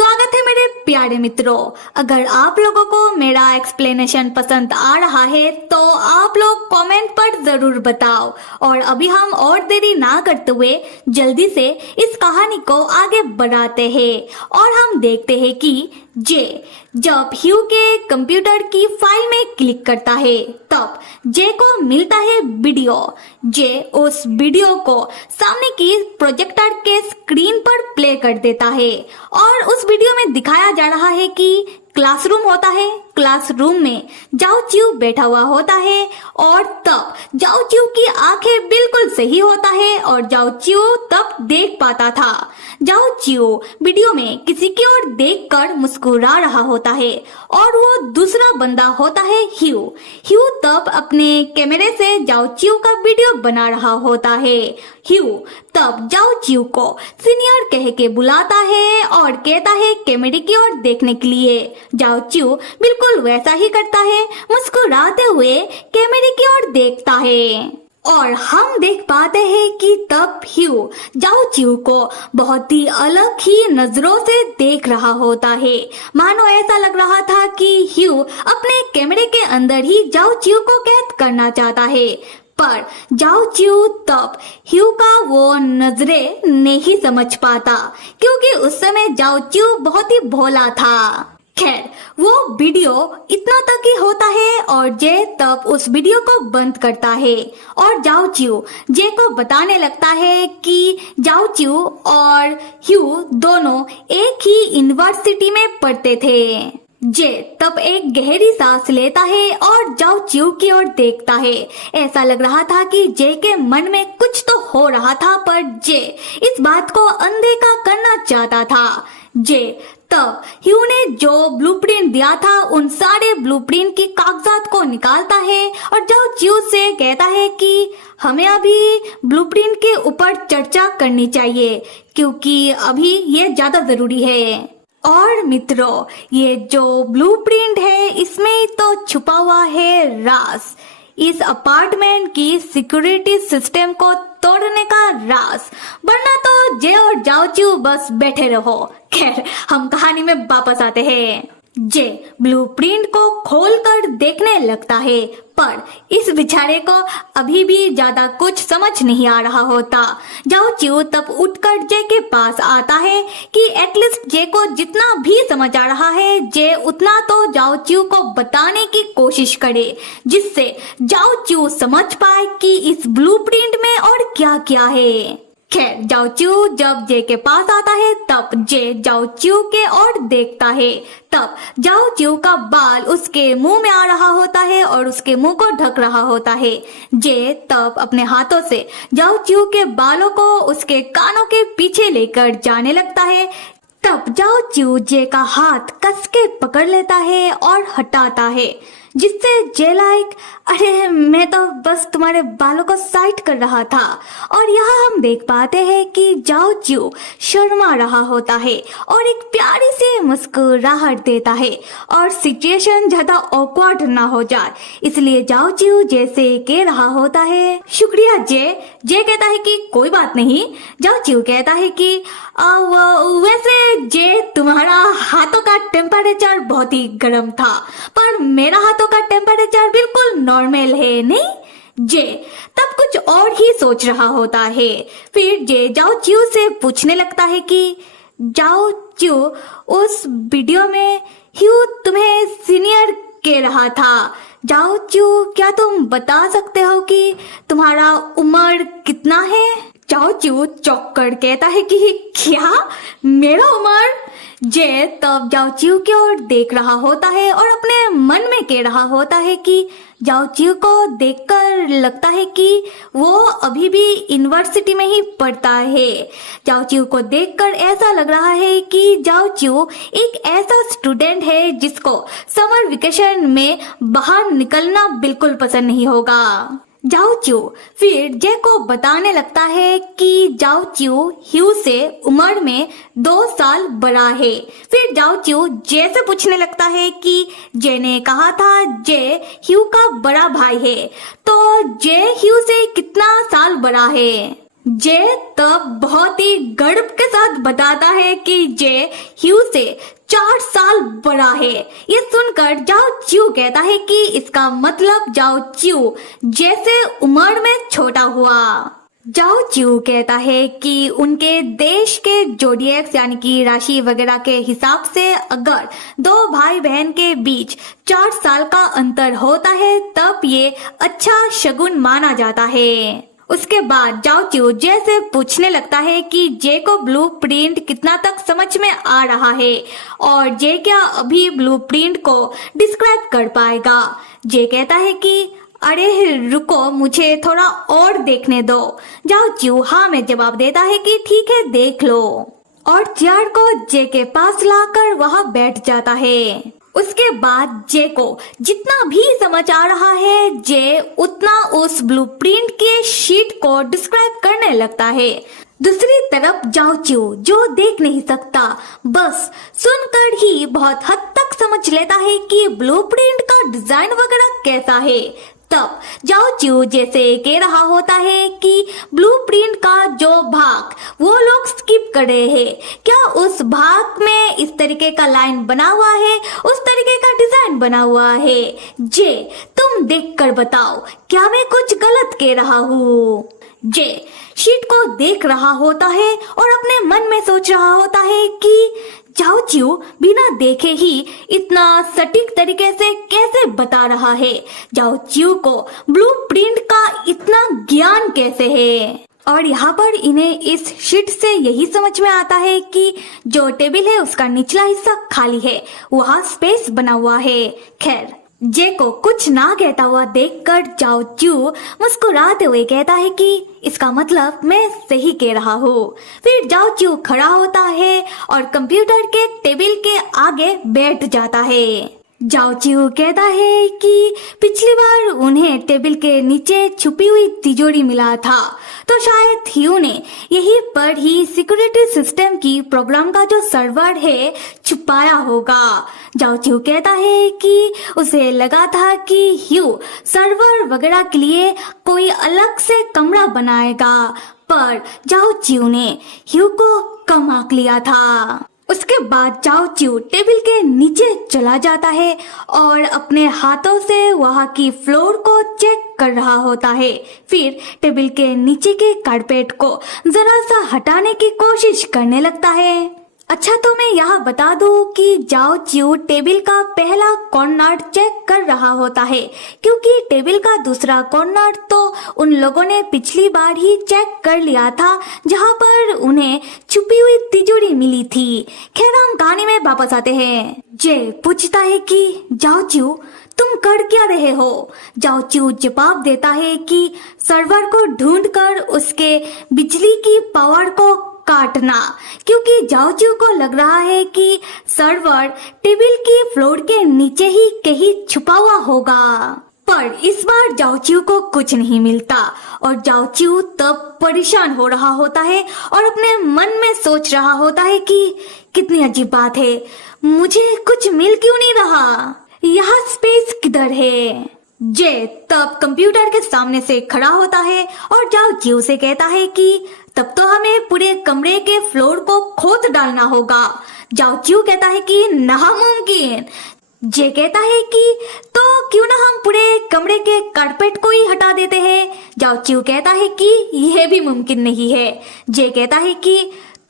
स्वागत है मेरे प्यारे मित्रों। अगर आप लोगों को मेरा एक्सप्लेनेशन पसंद आ रहा है तो आप लोग कमेंट पर जरूर बताओ। और अभी हम और देरी ना करते हुए जल्दी से इस कहानी को आगे बढ़ाते हैं और हम देखते हैं कि जे जब ह्यू के कंप्यूटर की फाइल में क्लिक करता है तब जे को मिलता है वीडियो। जे उस वीडियो को सामने की प्रोजेक्टर के स्क्रीन पर प्ले कर देता है और उस वीडियो में दिखाया जा रहा है कि क्लासरूम होता है। क्लासरूम में जाओ चिऊ बैठा हुआ होता है और तब जाओ चिऊ की आंखें बिल्कुल सही होता है और जाओ चिऊ तब देख पाता था। जाओ चिऊ वीडियो में किसी की ओर देखकर मुस्कुरा रहा होता है और वो दूसरा बंदा होता है ह्यू। ह्यू तब अपने कैमरे से जाओ चिऊ का वीडियो बना रहा होता है। ह्यू तब जाओ चिऊ को सीनियर कह के बुलाता है और कहता है कैमरे की ओर देखने के लिए। जाओ चिऊ बिल्कुल वैसा ही करता है, मुस्कुराते हुए कैमरे की ओर देखता है और हम देख पाते हैं कि तब ह्यू जाओ चिऊ को बहुत ही अलग ही नजरों से देख रहा होता है। मानो ऐसा लग रहा था कि ह्यू अपने कैमरे के अंदर ही जाओ चिऊ को कैद करना चाहता है, पर जाओ चिऊ तब ह्यू का वो नजरें नहीं समझ पाता क्योंकि उस समय जाओ चिऊ बहुत ही भोला था। खैर वो वीडियो इतना तक ही होता है और जे तब उस वीडियो को बंद करता है और जाओ चिऊ जे को बताने लगता है कि जाओ चिऊ और ह्यू दोनों एक ही यूनिवर्सिटी में पढ़ते थे। जे तब एक गहरी सांस लेता है और जाओ चिऊ की ओर देखता है। ऐसा लग रहा था कि जे के मन में कुछ तो हो रहा था पर जे इस बात को अनदेखा करना चाहता था। जे तब ह्यू ने जो ब्लूप्रिंट दिया था उन सारे ब्लूप्रिंट की कागजात को निकालता है और जाओ चिऊ से कहता है कि हमें अभी ब्लूप्रिंट के ऊपर चर्चा करनी चाहिए क्योंकि अभी ये ज्यादा जरूरी है। और मित्रों ये जो ब्लूप्रिंट है इसमें तो छुपा हुआ है राज, इस अपार्टमेंट की सिक्योरिटी सिस्टम को तोड़ने का राज, वरना तो जे और जाओ चिऊ बस बैठे रहो। खैर हम कहानी में वापस आते हैं। जे ब्लूप्रिंट को खोलकर देखने लगता है पर इस बेचारे को अभी भी ज्यादा कुछ समझ नहीं आ रहा होता। जाओ चिऊ तब उठकर जे के पास आता है कि एटलीस्ट जे को जितना भी समझ आ रहा है जे उतना तो जाओ चिऊ को बताने की कोशिश करे जिससे जाओ चिऊ समझ पाए कि इस ब्लूप्रिंट में और क्या क्या है। खैर जाओ चिऊ जब जे के पास आता है तब जे जाओ चिऊ के ओर देखता है। तब जाओ चिऊ का बाल उसके मुंह में आ रहा होता है और उसके मुंह को ढक रहा होता है। जे तब अपने हाथों से जाओ चिऊ के बालों को उसके कानों के पीछे लेकर जाने लगता है। तब जाओ चिऊ जे का हाथ कस के पकड़ लेता है और हटाता है जिससे जे लाइक अरे मैं तो बस तुम्हारे बालों को साइड कर रहा था। और यहाँ हम देख पाते हैं कि जाओ चिऊ शर्मा रहा होता है और एक प्यारी सी मुस्कुराहट देता है और सिचुएशन ज्यादा ऑकवर्ड ना हो जाए इसलिए जाओ चिऊ जैसे कह रहा होता है शुक्रिया जे। जे कहता है कि कोई बात नहीं। जाओ चिऊ कहता है कि वैसे जे तुम्हारा हाथों का टेम्परेचर बहुत ही गर्म था पर मेरा हाथों का टेम्परेचर बिल्कुल नॉर्मल है नहीं। जे तब कुछ और ही सोच रहा होता है। फिर जे जाओ चिऊ से पूछने लगता है कि जाओ चिऊ उस वीडियो में ह्यू तुम्हें सीनियर कह रहा था। जाओ चिऊ क्या तुम बता सकते हो कि तुम्हारा उम्र कितना है? जाओ चिऊ चौंक कर कहता है कि क्या मेरा उम्र? जे तब जाओ चिऊ की ओर देख रहा होता है और अपने मन में कह रहा होता है कि जाओ चिऊ को देखकर लगता है कि वो अभी भी यूनिवर्सिटी में ही पढ़ता है। जाओ चिऊ को देखकर ऐसा लग रहा है कि जाओ चिऊ एक ऐसा स्टूडेंट है जिसको समर वेकेशन में बाहर निकलना बिल्कुल पसंद नहीं होगा। जाओ चिऊ फिर जे को बताने लगता है कि जाओ चिऊ ह्यू से उम्र में 2 साल बड़ा है। फिर जाओ चिऊ जे से पूछने लगता है कि जे ने कहा था जे ह्यू का बड़ा भाई है तो जे ह्यू से कितना साल बड़ा है? जे तब बहुत ही गर्व के साथ बताता है कि जे ह्यू से 4 साल बड़ा है। ये सुनकर जाओ च्यू कहता है कि इसका मतलब जाओ च्यू जैसे उम्र में छोटा हुआ। जाओ च्यू कहता है कि उनके देश के जोडिएक्स यानी कि राशि वगैरह के हिसाब से अगर 2 भाई बहन के बीच 4 साल का अंतर होता है तब ये अच्छा शगुन माना जाता है। उसके बाद जाओ च्यू जे से पूछने लगता है कि जे को ब्लूप्रिंट कितना तक समझ में आ रहा है और जे क्या अभी ब्लूप्रिंट को डिस्क्राइब कर पाएगा। जे कहता है कि अरे रुको, मुझे थोड़ा और देखने दो। जाओ च्यू हाँ में जवाब देता है कि ठीक है देख लो, और चेयर को जे के पास लाकर वहाँ बैठ जाता है। उसके बाद जे को जितना भी समझ आ रहा है जे उतना उस ब्लूप्रिंट के शीट को डिस्क्राइब करने लगता है। दूसरी तरफ जाओ च्यू जो देख नहीं सकता बस सुनकर ही बहुत हद तक समझ लेता है कि ब्लूप्रिंट का डिजाइन वगैरह कैसा है। तब जाओ च्यू जैसे कह रहा होता है कि ब्लूप्रिंट का जो भाग वो लोग स्किप कर रहे हैं, क्या उस भाग में इस तरीके का लाइन बना हुआ है, उस तरीके का डिजाइन बना हुआ है। जे तुम देखकर बताओ क्या मैं कुछ गलत कह रहा हूँ। जे शीट को देख रहा होता है और अपने मन में सोच रहा होता है कि जाओ च्यू बिना देखे ही इतना सटीक तरीके से कैसे बता रहा है। जाओ च्यू को ब्लूप्रिंट का इतना ज्ञान कैसे है। और यहाँ पर इन्हें इस शीट से यही समझ में आता है कि जो टेबल है उसका निचला हिस्सा खाली है, वहाँ स्पेस बना हुआ है। खैर जे को कुछ ना कहता हुआ देखकर जाओ च्यू मुस्कुराते हुए कहता है कि इसका मतलब मैं सही कह रहा हूँ। फिर जाओ च्यू खड़ा होता है और कंप्यूटर के टेबल के आगे बैठ जाता है। जाओ च्यू कहता है कि पिछली बार उन्हें टेबल के नीचे छुपी हुई तिजोरी मिला था, तो शायद ह्यू ने यहीं पर ही सिक्योरिटी सिस्टम की प्रोग्राम का जो सर्वर है छुपाया होगा। जाओ च्यू कहता है कि उसे लगा था कि ह्यू सर्वर वगैरह के लिए कोई अलग से कमरा बनाएगा, पर जाओ च्यू ने ह्यू को कम आंक लिया था। उसके बाद जाओ च्यू टेबल के नीचे चला जाता है और अपने हाथों से वहाँ की फ्लोर को चेक कर रहा होता है। फिर टेबल के नीचे के कारपेट को जरा सा हटाने की कोशिश करने लगता है। अच्छा तो मैं यहाँ बता दूँ कि जाओ च्यू टेबल का पहला कॉर्नर चेक कर रहा होता है, क्योंकि टेबल का दूसरा कॉर्नर तो उन लोगों ने पिछली बार ही चेक कर लिया था जहाँ पर उन्हें छुपी हुई तिजोरी मिली थी। खैर हम कहानी में वापस आते हैं। जे पूछता है कि जाओ च्यू तुम कर क्या रहे हो। जाओ च्यू जवाब देता है कि सर्वर को ढूंढकर उसके बिजली की पावर को काटना, क्योंकि जाओ च्यू को लग रहा है कि सर्वर टेबल की फ्लोर के नीचे ही कहीं छुपा हुआ होगा। पर इस बार जाओ च्यू को कुछ नहीं मिलता और जाओ च्यू तब परेशान हो रहा होता है और अपने मन में सोच रहा होता है कि कितनी अजीब बात है, मुझे कुछ मिल क्यों नहीं रहा, यहाँ स्पेस किधर है। जे तब कंप्यूटर के सामने से खड़ा होता है और जाओ च्यू से कहता है कि तब तो हमें पूरे कमरे के फ्लोर को खोद डालना होगा। जाओ च्यू कहता है कि नामुमकिन। जे कहता है कि तो क्यों ना हम पूरे कमरे के कारपेट को ही हटा देते हैं। जाओ च्यू कहता है कि यह भी मुमकिन नहीं है। जे कहता है कि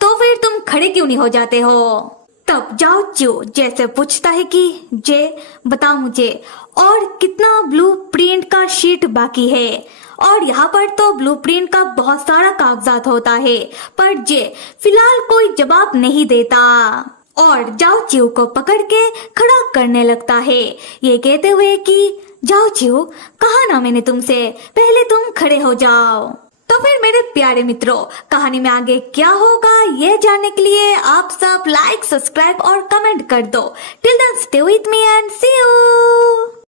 तो फिर तुम खड़े क्यों नहीं हो जाते हो। तब जाओ च्यू जैसे पूछता है कि जे बता मुझे और कितना ब्लूप्रिंट का शीट बाकी है। और यहाँ पर तो ब्लूप्रिंट का बहुत सारा कागजात होता है, पर जे फिलहाल कोई जवाब नहीं देता और जाओ च्यू को पकड़ के खड़ा करने लगता है, ये कहते हुए कि जाओ च्यू कहा ना मैंने तुमसे, पहले तुम खड़े हो जाओ। तो फिर मेरे प्यारे मित्रों कहानी में आगे क्या होगा ये जानने के लिए आप सब लाइक, सब्सक्राइब और कमेंट कर दो। Till then stay with me and see you.